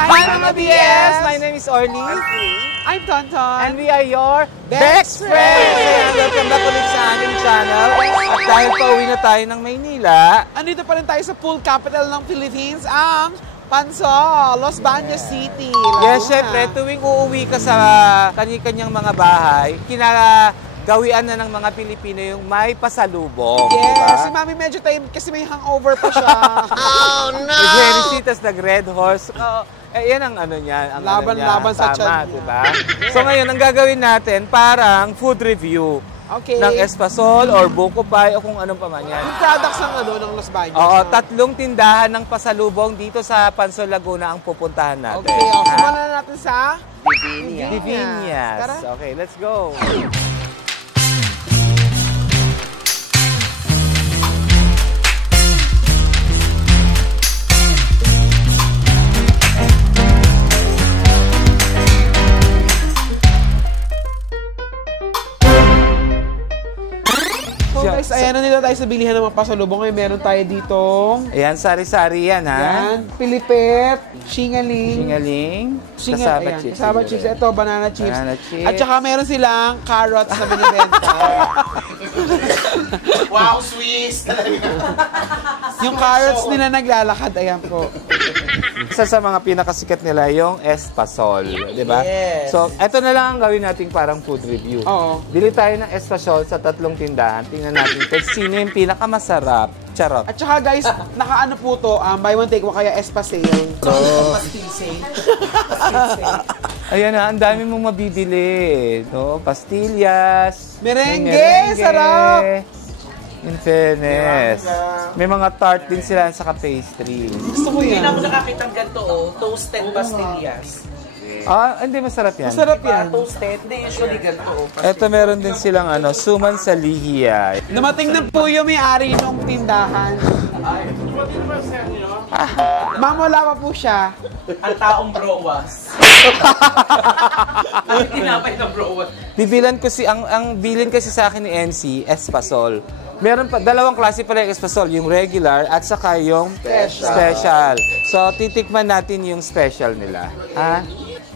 Hi mga BS! My name is Orly. I'm Tonton. And we are your Best Friends! Welcome back ulit sa aming channel. At dahil pauwi na tayo ng Maynila, andito pa rin tayo sa pool capital ng Philippines, ang Pansol, Los Baños City. yes, syempre, tuwing uuwi ka sa kanyang mga bahay, gawian na ng mga Pilipino yung may pasalubong. Yes, diba? si Mami medyo time kasi may hangover pa siya. Oh no! Nag-Henry nag-Red Horse. Yan ang ano niya. Ang laban sa tama, tiyan diba? So ngayon, ang gagawin natin, parang food review. Okay. Ng Espasol or Buko Pie o kung anong pa man yan. Yung products ng Los Baños. Oo, 3 tindahan ng pasalubong dito sa Pansol, Laguna ang pupuntahan natin. Okay, simulan na natin sa Diviñas. Tara. Okay, let's go. So guys, ayan na nila tayo sa bilihan ng mga pasalubong. Meron tayo ditong Ayan, sari-sari yan, ha? yan, pilipit, singaling, Kasaba chips. kasaba chips. Ito, banana chips. Banana chips. At saka meron silang carrots na binibenta. Wow, Swiss! Yung carrots nila naglalakad, ayan po. Isa sa mga pinakasikat nila yung Espasol, di ba? Yes. So, eto na lang ang gawin nating parang food review. Oo. Bili tayo ng Espasol sa 3 tindahan. Tingnan natin kung sino yung pinakamasarap. Charot. At saka guys, nakaano po to, buy one take one kaya Espa sale. Ayan na, ang dami mong mabibili. No? Pastillas. Merengue, sarap! In fairness. May mga tart din sila sa pastry. Gusto ko Hindi yan. na ako nakakita ng ganito, toasted pastillas. Hindi masarap yan. Masarap yan. Toasted, hindi usually ganito. Eto meron din silang suman sa lihiya. Dumating na po yung may-ari ng tindahan. Ma'am, wala pa po siya. Ang taong browas. Ang tinapay ng browas. Bibilan ko ang bilin kasi sa akin ni NC, Espasol. Meron pa, 2 klase pala yung Espasol, yung regular at saka yung special. So, titikman natin yung special nila. Ha?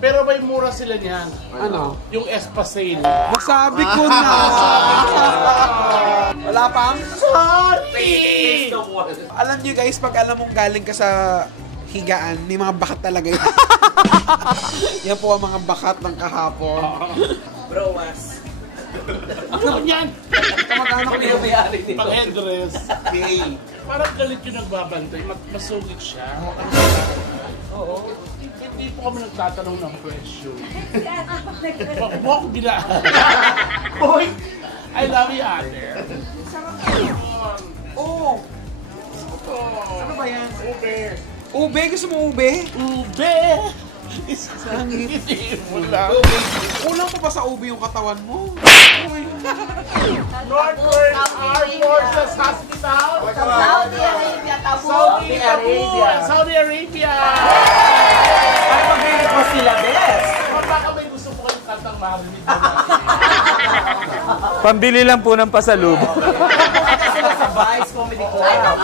Pero may mura sila niyan. Ano? Yung Espasale. Nasabi ko na. Wala pang? Sorry! Alam niyo guys, pag alam mong galing ka sa higaan, may mga bakat talaga yun. Yan po ang mga bakat ng kahapon. Browas. Ano yan? Kamag-anak Ano yung may-ari nito? Pang-headdress. Okay. Parang galit yung nagbabantay. Masugit siya. Oo. Hindi po kami nagtatanong ng presyo. Huwag mo ako bilaan. Hoy! I love you, ate. Oo. Ano ba yan? Ube. Ube? Gusto mo ube? Ube! Hindi mo lang. Kulang pa ba sa ube yung katawan mo? North Korean Armed Forces Hospital. Saudi Arabia, Tabu. Saudi Arabia. Para mag-read mo sila, best. Baka may gusto po kayong kantang marinig. Pambili lang po ng pasalubong. Pumunta sila sa Vice Comedy Club.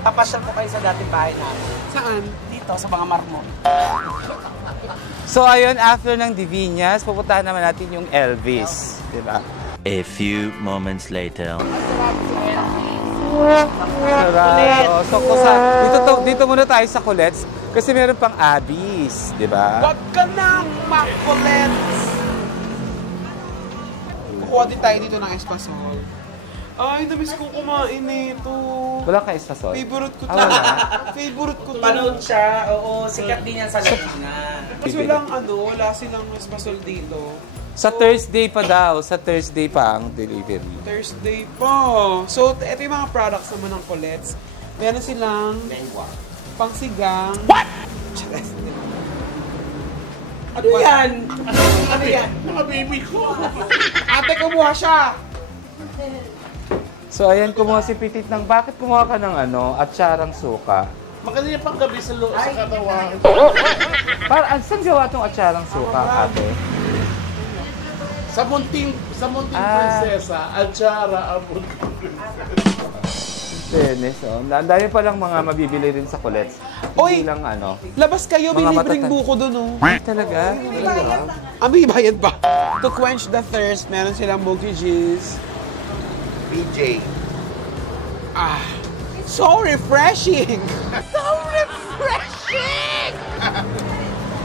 Papasyal po kayo sa dating bahay namin. Saan? Dito, sa mga marmo. So, ayun, after ng Diviñas, pupuntahan naman natin yung Elvis. Diba? A few moments later. Sarap. So, dito muna tayo sa Colette's kasi meron pang Abby's. Diba? Wag ka nang makulit! Kukuha din tayo dito ng Espasol. Ay, namiss ko kumain nito. Wala kang Espasol? Favorite ko to. Wala? Favorite ko to. Panood siya, oo, sikat din yan sa Latina. Kasi wala silang Espasol dito. Sa Thursday pa daw. Sa Thursday pa ang delivery. Thursday pa. So, ito yung mga products naman ng Colette's. Meron silang pangsigang. What? Ano yan? Ano yan? Mga baby ko. Ate, kumuha siya! So, ayan, kumuha si Petit ng, bakit kumuha ka ng atsarang suka? Maganda yung panggabi sa katawan. Saan gawa itong atsarang suka, ate? Sa munting prinsesa, Atsara ang munting prinsesa. Fairness, oh. Ang dami pa lang mga mabibili rin sa Colette's. Oy! Hindi lang ano. Labas kayo, Mga binibring matata- buko dun, oh. Ay, talaga? May bayad ba? To quench the thirst, meron silang Milky Cheese. BJ. So refreshing!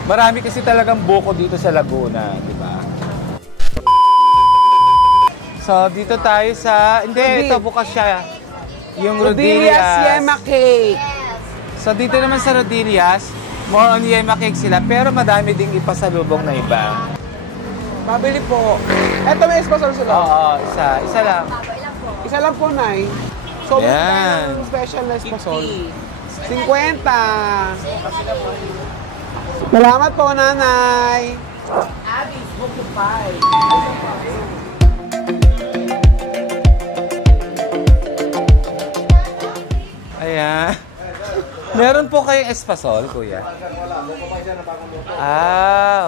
Marami kasi talagang buko dito sa Laguna, di ba? So, dito tayo sa... Hindi, ito bukas siya. Yung Rodelia's Rodelia's. Yema Cake. So, dito naman sa Rodelia's, more on Yema cake sila, pero madami ding ipasalubong na iba. Pabili po. Eto may espasol sila. Oo, isa. Isa lang. Isa lang po, Nay. So, Yan. tayo ng special na espasol. 50. Salamat po, Nanay. Abby's Hook Pie. Ayan. Meron po kayong espasol, kuya?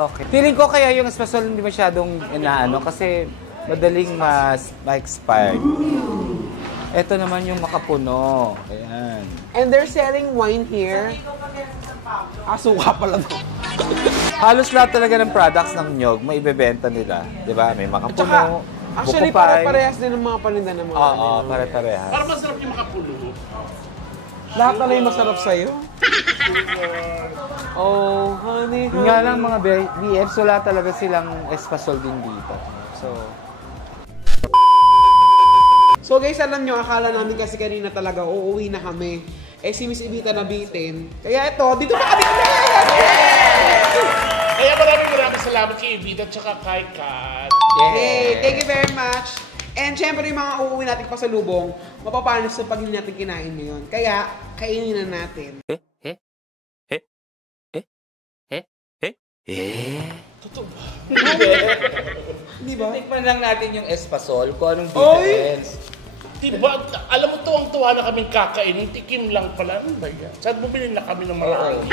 Okay. Feeling ko kaya yung espasol hindi masyadong inaano kasi madaling ma-expired. Ito naman yung makapuno. Ayan. And they're selling wine here. Suka pala to. Halos lahat talaga ng products ng Nyog, may ibebenta nila. Di ba? May makapuno, Actually, buko pie. pare-parehas din ng mga paninda ng mga Oo, pare-parehas. Para masarap yung makapulo. Lahat na lang yung masarap sa'yo. Oh, honey, Yun nga lang mga BF, so lahat talaga silang espasol din dito. So guys, alam nyo, akala namin kasi kanina talaga uuwi na kami. Eh si Miss Evita nabitin. Kaya ito, dito pa kami ulit! Kaya maraming salamat kay Evita at saka kay Kat. Yay! Thank you very much! And syempre yung mga uuwi natin pasalubong, mapapanis sa pag hindi natin kinain ngayon. Kaya, kainin na natin. Di ba? Tikman lang natin yung espasol, kung anong Oy! difference. Diba, alam mo tuwang-tuwa na kaming kakainin, tikim lang pala. Ano ba yan? Saan bumili na kami ng marami?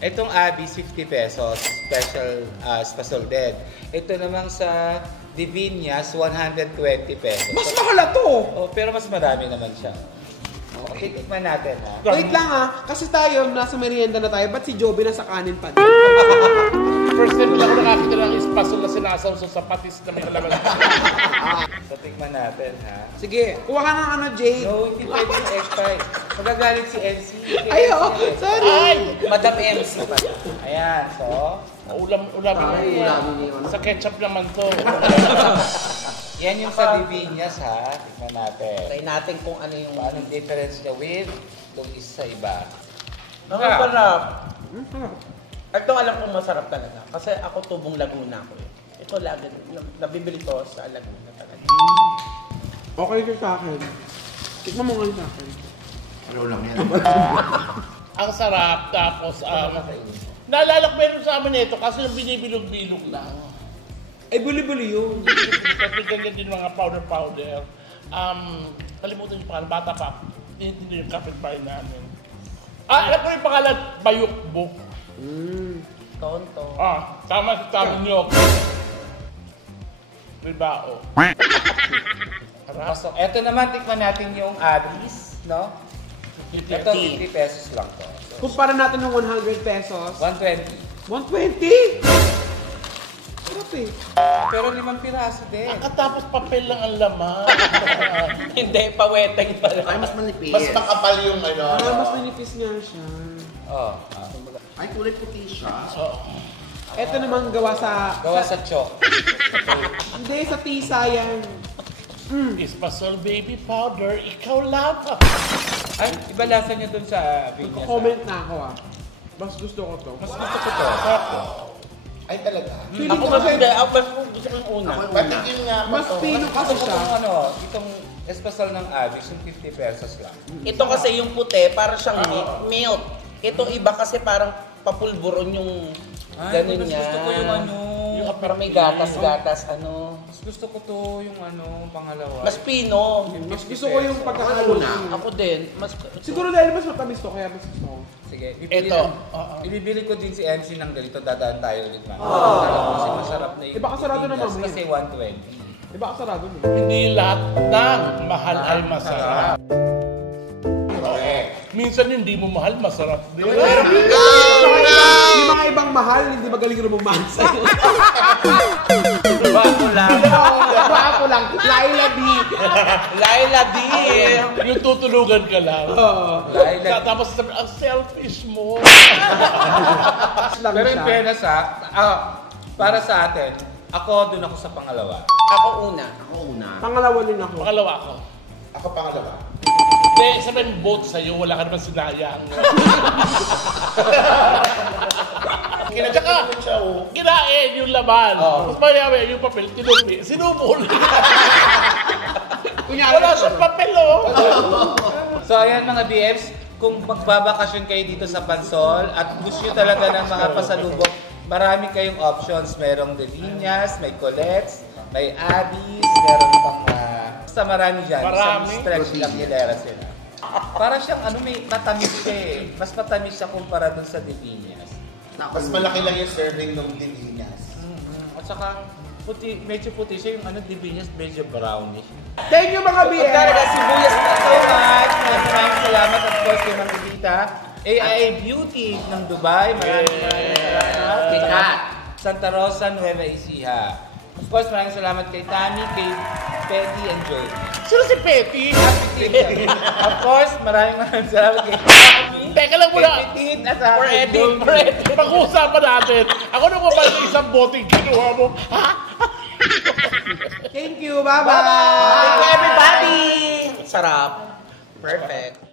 Itong Abby's 50 pesos, special espasol din. Ito namang sa Divinias, 120 pesos. Mas mahal to! Oh, pero mas marami naman siya. Okay, tikman natin ha. Wait lang kasi tayo, nasa merienda na tayo, ba't si Joby nasa kanin pa din? First time lang ako nakakita ng espasol na sinasaw sa patis na may halaman. So, tikman natin ha. Sige, kuha ka ng ano, Jay. No, hindi pwede yung X5. Magagalit si NC. Ay, oh, sorry! Ay! Madam MC pa. Ayan, so. Ulamin yan. Sa ketchup naman to. Yan yung sa Divinias ha. Tikman natin. Try natin kung ano yung... Anong difference niya with itong isa sa iba. Ang sarap. Ito alam kong masarap talaga. Kasi ako tubong Laguna ko. Ito lagi, nabibili ko sa Laguna talaga. Okay siya sa akin. Tikman mo nga sa akin. Ano lang yan? Ang sarap. Tapos, naalala ko meron sa amin ito kasi yung binibilog-bilog lang. Ay, buli-buli yun. Kasi ganyan din mga powder. Kalimutan yung pangalan, bata pa. Tinitin yung kapitbahay namin. Alam ko yung pangalan, Bayukbuk. Tonto. Tama si Tama Nyok. Ribao. So, eto naman, tikman natin yung Abby's, no? Ito, 50 pesos lang to. So, Kumpara natin ng 100 pesos. 120. 120! Sarap eh. Pero 5 piraso din. Katapos papel lang ang laman. Hindi, paweteng pala. Ay, mas manipis. Mas makapal yung ano. Mas nanipis nga siya. Oh, Ay, kulay puti siya. Ito naman gawa sa... gawa sa chok. Hindi, sa tisa yan. Espasol baby powder, ikaw lang. Ay, iba lasa niya dun sa Abby's. Comment na ako Mas gusto ko to. Mas gusto ko to. Ay, talaga. Feeling Ako ko mas kasi hindi, ako mas gusto ko yung una. Patikin nga ako mas to. pino kasi Gusto siya. ko itong espasol ng Abby's, yung 50 pesos lang. Ito kasi yung puti, para siyang milk. Ito iba kasi parang papulburon yung ganun mas niya. gusto ko yung ano. Yung parang may gatas-gatas, ano. Mas gusto ko to yung ano, pangalawa. Mas pino. Mas gusto ko yung pagkakalo na. Ako din. Mas, Siguro dahil mas matamis to, kaya mas gusto ko. Sige, Ito. ibibili ko din si MC ng ganito, dadaan tayo ulit man. Kasi masarap na yung Iba kasarado na Divinias mamaya. kasi 120. Di ba sarado mo? Hindi lahat ng mahal ay masarap. Minsan hindi mo mahal, masarap din. Yung mga ibang mahal, hindi magaling rumumahal sa'yo. Bago lang. Ako lang, Laila D. Laila D. Yung tutulugan ka lang. Laila. Tapos sabi, ang selfish mo. Lang Pero in siya. fairness para sa atin, ako doon ako sa pangalawa. Ako una. Ako una. Pangalawa din ako. Pakalawa ako. Ako pangalawa. Hindi, sabihin both sa'yo, wala ka naman sinayang. Tsaka, kinain yung laman. Tapos maya-maya yung papel, tinupi, sinubol. Wala siyang papel, oh. So ayan mga BFs, kung magbabakasyon kayo dito sa Pansol at gusto nyo talaga ng mga pasalubok, marami kayong options. Merong Devinas, may Colettes, may Abby's, meron pang basta marami dyan. Marami. Isang stretch lang nilera sila. Para siyang may matamis siya eh. Mas matamis siya kumpara dun sa Devinas. Mas malaki lang yung serving ng Divinas. At saka, medyo puti siya yung Devinas, medyo brownish. Thank you mga BF! Talaga sibuyas na so much. Maraming salamat at course kay Ma'am Edita. AIA Beauty ng Dubai. Maraming salamat. Kay Kat. Santa Rosa, Nueva Ecija. Of course, maraming salamat kay Tammy, kay Petty and Joy. Sino si Petty? Of course, maraming salamat kay Tammy, Teka lang muna. kay Petit at For kay Eddie. Joy. Pag-uusapan natin. Ako nung mabalik sa isang boteng kinuha mo. Ha? Thank you, bye-bye! Thank you everybody! Sarap. Perfect.